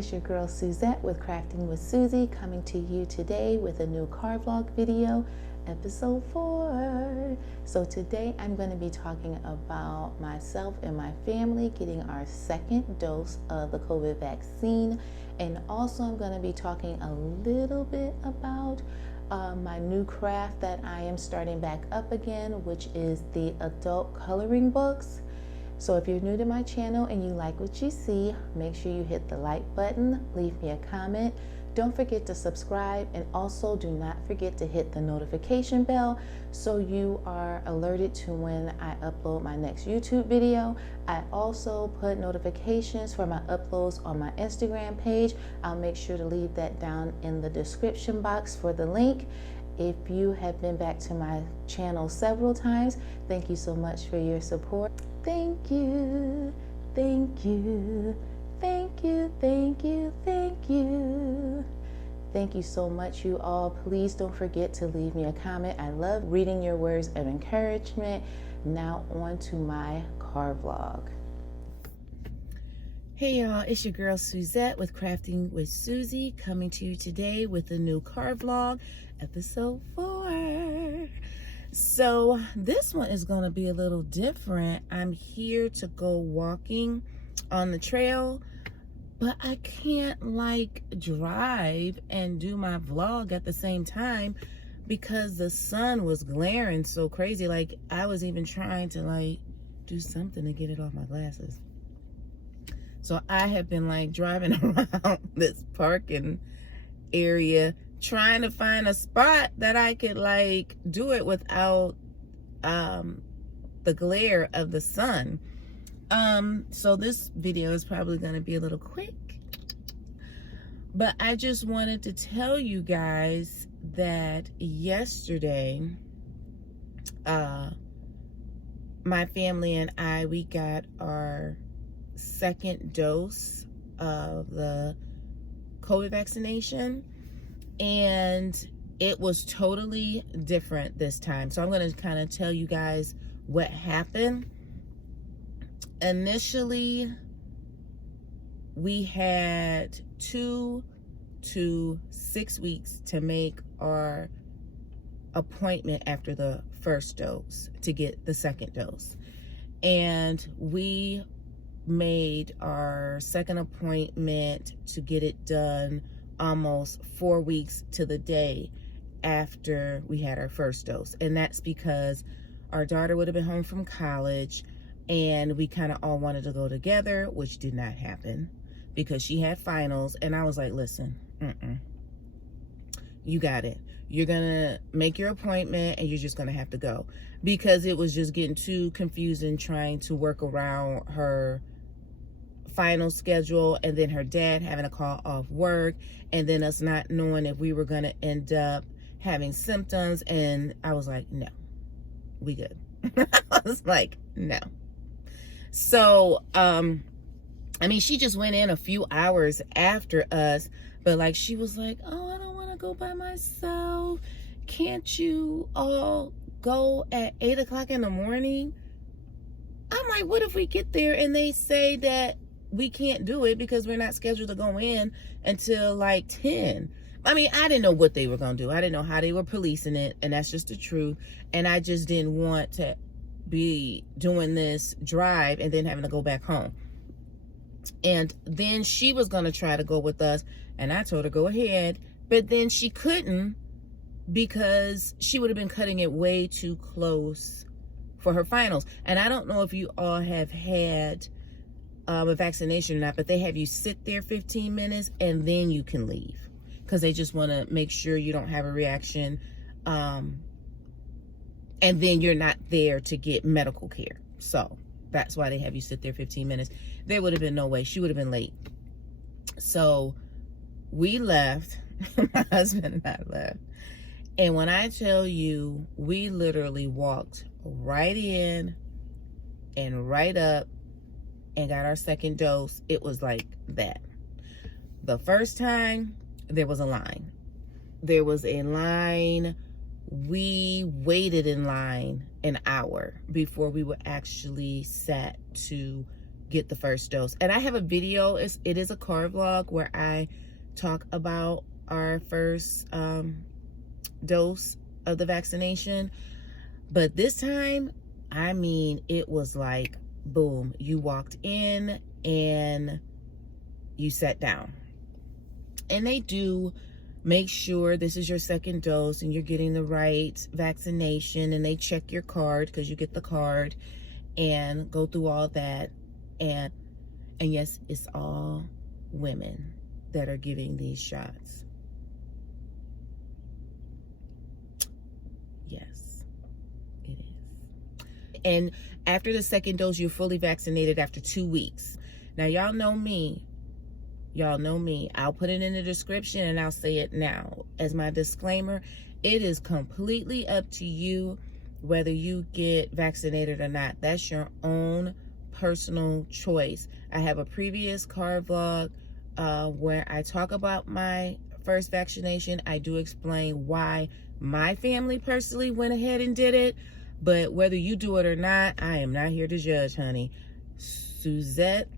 it's your girl Suzette with Crafting with Susie, coming to you today with a new car vlog video, episode 4. So today I'm going to be talking about myself and my family getting our second dose of the COVID vaccine, and also I'm going to be talking a little bit about my new craft that I am starting back up again, which is the adult coloring books. So if you're new to my channel and you like what you see, make sure you hit the like button, leave me a comment. Don't forget to subscribe, and also do not forget to hit the notification bell so you are alerted to when I upload my next YouTube video. I also put notifications for my uploads on my Instagram page. I'll make sure to leave that down in the description box for the link. If you have been back to my channel several times, thank you so much for your support. Thank you, thank you, thank you, thank you, thank you. Thank you so much, you all. Please don't forget to leave me a comment. I love reading your words of encouragement. Now on to my car vlog. Hey y'all, it's your girl Suzette with Crafting with Susie, coming to you today with a new car vlog, episode 4. So this one is going to be a little different. I'm here to go walking on the trail, but I can't like drive and do my vlog at the same time because the sun was glaring so crazy. Like I was even trying to like do something to get it off my glasses. So I have been like driving around this parking area trying to find a spot that I could like do it without the glare of the sun. So this video is probably going to be a little quick, but I just wanted to tell you guys that yesterday my family and I, we got our second dose of the COVID vaccination, and it was totally different this time. So I'm going to kind of tell you guys what happened. Initially, we had 2 to 6 weeks to make our appointment after the first dose to get the second dose. And we made our second appointment to get it done almost 4 weeks to the day after we had our first dose. And that's because our daughter would have been home from college and we kind of all wanted to go together, which did not happen because she had finals. And I was like, listen, you got it. You're gonna make your appointment and you're just gonna have to go, because it was just getting too confusing trying to work around her final schedule, and then her dad having a call off work, and then us not knowing if we were going to end up having symptoms. And I was like, no, we good. I was like, no. So I mean, she just went in a few hours after us, but like she was like, oh, I don't want to go by myself, can't you all go at 8 o'clock in the morning? I'm like, what if we get there and they say that we can't do it because we're not scheduled to go in until like 10? I mean, I didn't know what they were going to do. I didn't know how they were policing it, and that's just the truth. And I just didn't want to be doing this drive and then having to go back home. And then she was going to try to go with us, and I told her, go ahead. But then she couldn't because she would have been cutting it way too close for her finals. And I don't know if you all have had a vaccination or not, but they have you sit there 15 minutes and then you can leave, because they just want to make sure you don't have a reaction, and then you're not there to get medical care. So that's why they have you sit there 15 minutes. There would have been no way. She would have been late. So we left. My husband and I left, and when I tell you, we literally walked right in and right up and got our second dose. It was like that. The first time, there was a line. There was a line. We waited in line an hour before we were actually sat to get the first dose. And I have a video, it is a car vlog where I talk about our first dose of the vaccination. But this time, I mean, it was like, boom, you walked in and you sat down. And they do make sure this is your second dose and you're getting the right vaccination, and they check your card because you get the card and go through all that. And yes, it's all women that are getting these shots. Yes, it is. And after the second dose, you're fully vaccinated after 2 weeks. Now, y'all know me. Y'all know me. I'll put it in the description and I'll say it now. As my disclaimer, it is completely up to you whether you get vaccinated or not. That's your own personal choice. I have a previous car vlog where I talk about my first vaccination. I do explain why my family personally went ahead and did it. But whether you do it or not, I am not here to judge, honey. Suzette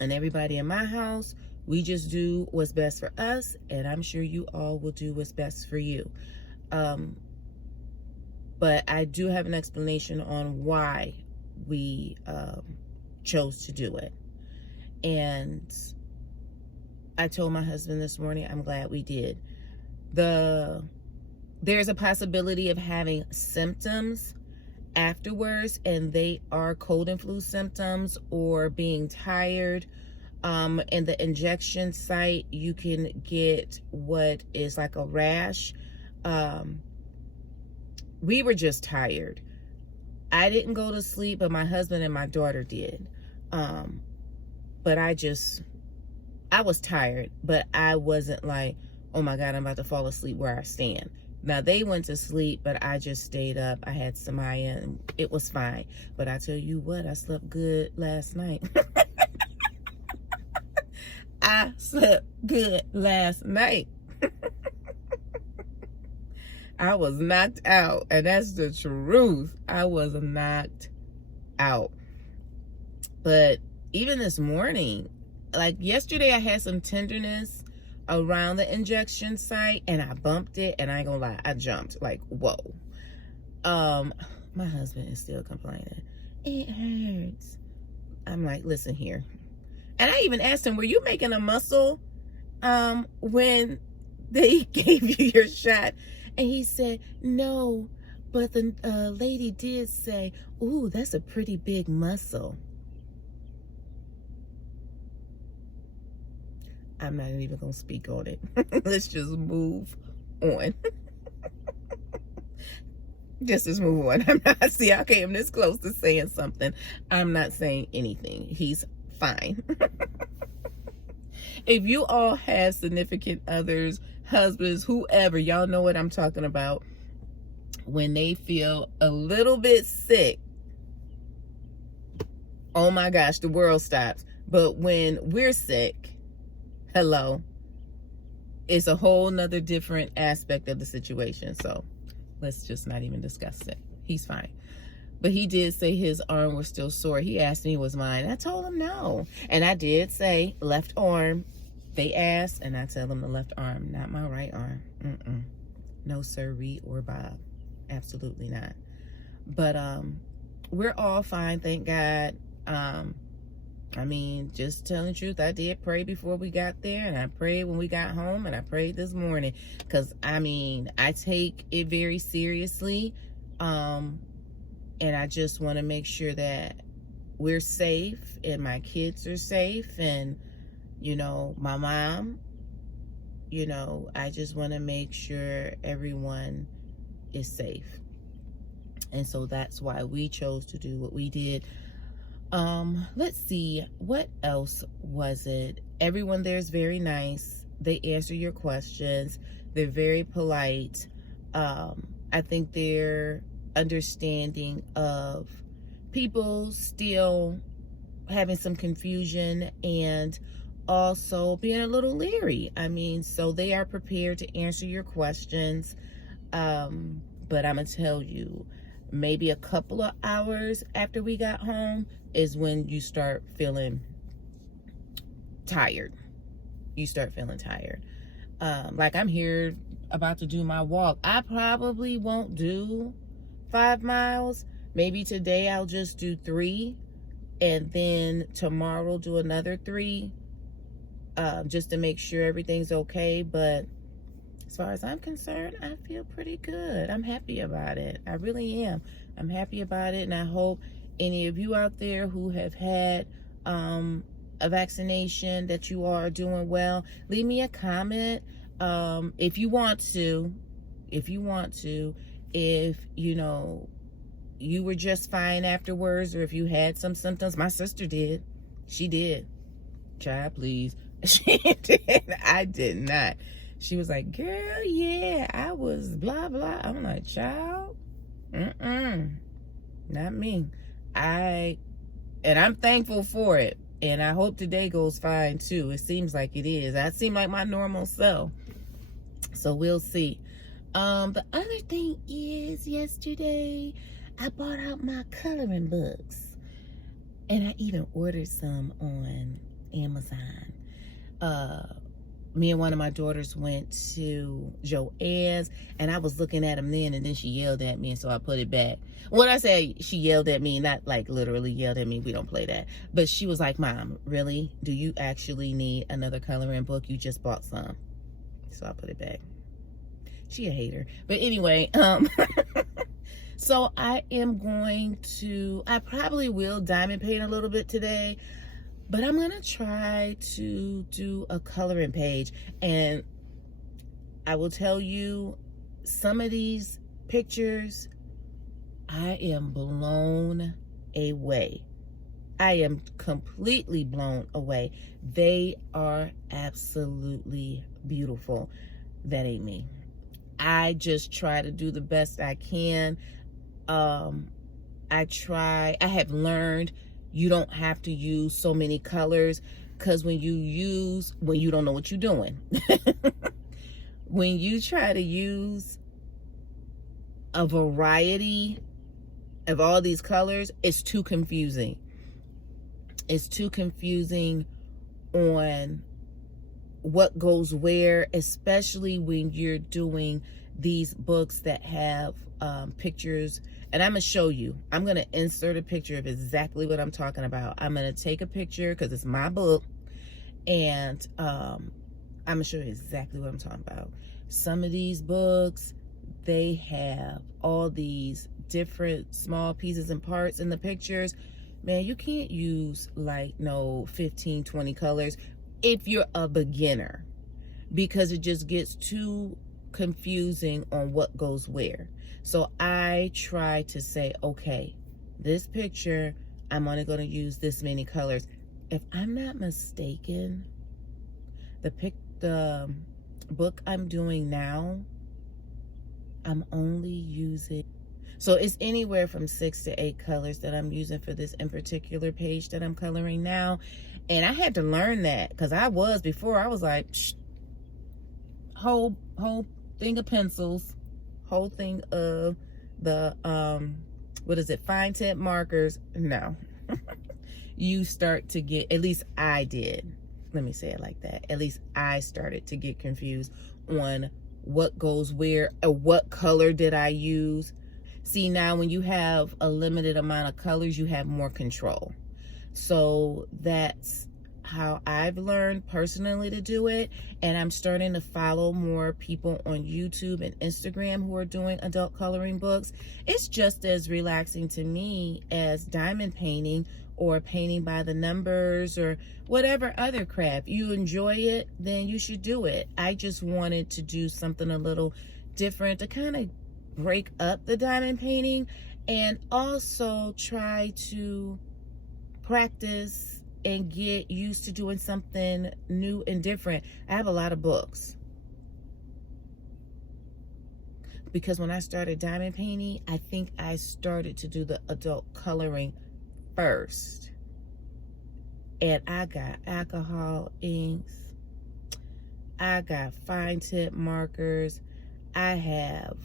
and everybody in my house, we just do what's best for us, and I'm sure you all will do what's best for you. But I do have an explanation on why we chose to do it. And I told my husband this morning, I'm glad we did. There's a possibility of having symptoms afterwards, and they are cold and flu symptoms or being tired. In the injection site, you can get what is like a rash. We were just tired. I didn't go to sleep, but my husband and my daughter did. But I was tired, but I wasn't like, oh my God, I'm about to fall asleep where I stand. Now, they went to sleep, but I just stayed up. I had Samaya, and it was fine. But I tell you what, I slept good last night. I slept good last night. I was knocked out, and that's the truth. I was knocked out. But even this morning, like yesterday, I had some tenderness around the injection site, and I bumped it, and I ain't gonna lie, I jumped like, whoa. My husband is still complaining. It hurts. I'm like, listen here. And I even asked him, were you making a muscle when they gave you your shot? And he said, no, but the lady did say, ooh, that's a pretty big muscle. I'm not even going to speak on it. Let's just move on. Just move on. See, I came this close to saying something. I'm not saying anything. He's fine. If you all have significant others, husbands, whoever, y'all know what I'm talking about. When they feel a little bit sick, oh my gosh, the world stops. But when we're sick, hello, it's a whole nother different aspect of the situation. So let's just not even discuss it. He's fine. But he did say his arm was still sore. He asked me, was mine? I told him no. And I did say left arm. They asked, and I tell them the left arm, not my right arm. No sirree or Bob. Absolutely not. But we're all fine, thank God. I mean, just telling the truth, I did pray before we got there, and I prayed when we got home, and I prayed this morning. Because, I mean, I take it very seriously. And I just want to make sure that we're safe, and my kids are safe, and, you know, my mom, you know, I just want to make sure everyone is safe. And so that's why we chose to do what we did. Let's see, what else was it? Everyone there is very nice. They answer your questions. They're very polite. I think they're understanding of people still having some confusion and also being a little leery. I mean, so they are prepared to answer your questions. But I'm gonna tell you, maybe a couple of hours after we got home is when you start feeling tired. You start feeling tired. Like I'm here about to do my walk. I probably won't do 5 miles. Maybe today I'll just do 3, and then tomorrow do another 3, just to make sure everything's okay. But as far as I'm concerned, I feel pretty good. I'm happy about it. I really am. I'm happy about it, and I hope any of you out there who have had a vaccination, that you are doing well. Leave me a comment if you want to. If you know you were just fine afterwards, or if you had some symptoms. My sister did. She did. Child, please. She did. I did not. She was like, girl, yeah, I was blah, blah. I'm like, child, not me. And I'm thankful for it. And I hope today goes fine, too. It seems like it is. I seem like my normal self. So we'll see. The other thing is, yesterday, I bought out my coloring books. And I even ordered some on Amazon. Me and one of my daughters went to Joann's, and I was looking at them then, and then she yelled at me, and so I put it back. When I say she yelled at me, not like literally yelled at me, we don't play that, but she was like, Mom, really? Do you actually need another coloring book? You just bought some. So I put it back. She a hater. But anyway, so I probably will diamond paint a little bit today. But I'm going to try to do a coloring page. And I will tell you, some of these pictures, I am blown away. I am completely blown away. They are absolutely beautiful. That ain't me. I just try to do the best I can. I have learned you don't have to use so many colors, because when you don't know what you're doing, when you try to use a variety of all these colors, it's too confusing. It's too confusing on what goes where, especially when you're doing these books that have pictures. And I'm going to show you. I'm going to insert a picture of exactly what I'm talking about. I'm going to take a picture because it's my book. And I'm going to show you exactly what I'm talking about. Some of these books, they have all these different small pieces and parts in the pictures. Man, you can't use like 15, 20 colors if you're a beginner, because it just gets too confusing on what goes where. So I try to say, okay, this picture, I'm only going to use this many colors. If I'm not mistaken, the book I'm doing now, I'm only using, so it's anywhere from 6 to 8 colors that I'm using for this in particular page that I'm coloring now. And I had to learn that, because before I was like, whole thing of pencils, whole thing of the fine tip markers. No. You start to get, at least I did, let me say it like that, at least I started to get confused on what goes where, or what color did I use. See, now when you have a limited amount of colors, you have more control. So that's how I've learned personally to do it. And I'm starting to follow more people on YouTube and Instagram who are doing adult coloring books. It's just as relaxing to me as diamond painting or painting by the numbers or whatever other craft. You enjoy it, then you should do it. I just wanted to do something a little different to kind of break up the diamond painting, and also try to practice and get used to doing something new and different. I have a lot of books, because when I started diamond painting, I think I started to do the adult coloring first. And I got alcohol inks, I got fine tip markers, I have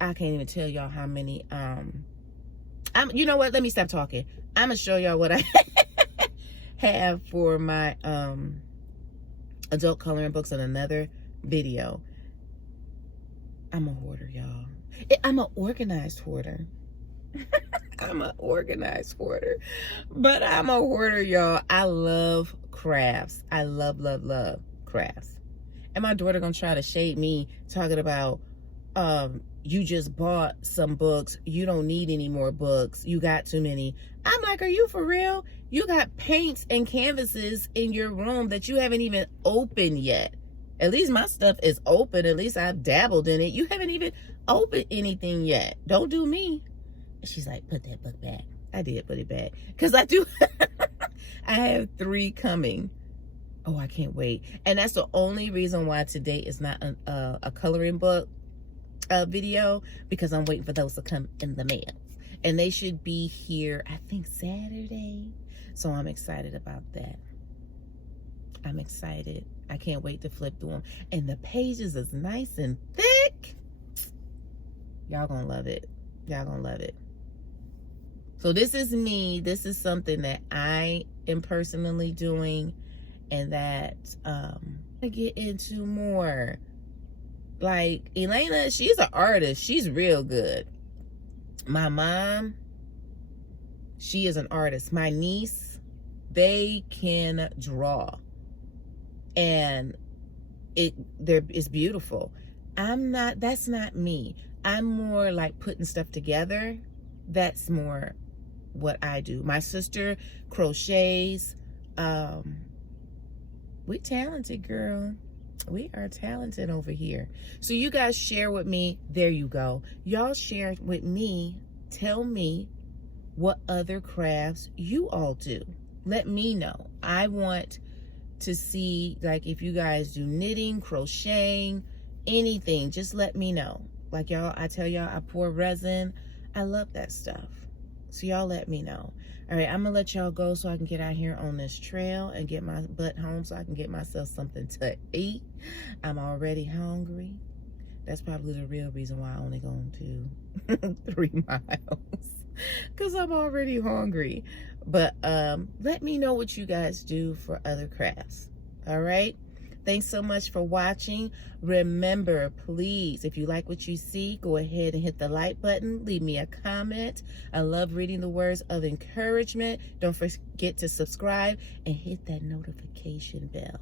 I can't even tell y'all how many, you know what? Let me stop talking. I'm going to show y'all what I have for my, adult coloring books in another video. I'm a hoarder, y'all. I'm an organized hoarder. I'm an organized hoarder. But I'm a hoarder, y'all. I love crafts. I love, love, love crafts. And my daughter gonna try to shade me talking about, you just bought some books. You don't need any more books. You got too many. I'm like, are you for real? You got paints and canvases in your room that you haven't even opened yet. At least my stuff is open. At least I've dabbled in it. You haven't even opened anything yet. Don't do me. She's like, put that book back. I did put it back. Because I do. I have 3 coming. Oh, I can't wait. And that's the only reason why today is not a coloring book video, because I'm waiting for those to come in the mail. And they should be here, I think, Saturday. So I'm excited about that. I'm excited. I can't wait to flip through them. And the pages is nice and thick. Y'all gonna love it. Y'all gonna love it. So this is me. This is something that I am personally doing, and that I get into more. Like Elena, she's an artist. She's real good. My mom, she is an artist. My niece, they can draw. And it's beautiful. That's not me. I'm more like putting stuff together. That's more what I do. My sister crochets. We talented, girl. We are talented over here. So you guys share with me. There you go. Y'all share with me. Tell me what other crafts you all do. Let me know. I want to see, like, if you guys do knitting, crocheting, anything, just let me know. Like, y'all, I tell y'all, I pour resin. I love that stuff. So y'all let me know. All right, I'm gonna let y'all go so I can get out here on this trail and get my butt home so I can get myself something to eat. I'm already hungry. That's probably the real reason why I only going to 3 miles, because I'm already hungry. But let me know what you guys do for other crafts. All right, thanks so much for watching. Remember, please, if you like what you see, go ahead and hit the like button. Leave me a comment. I love reading the words of encouragement. Don't forget to subscribe and hit that notification bell.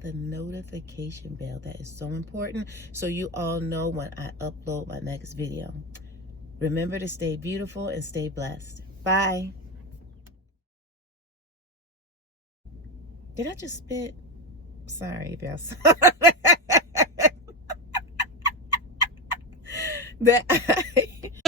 The notification bell, that is so important, so you all know when I upload my next video. Remember to stay beautiful and stay blessed. Bye. Did I just spit? Sorry if y'all saw that.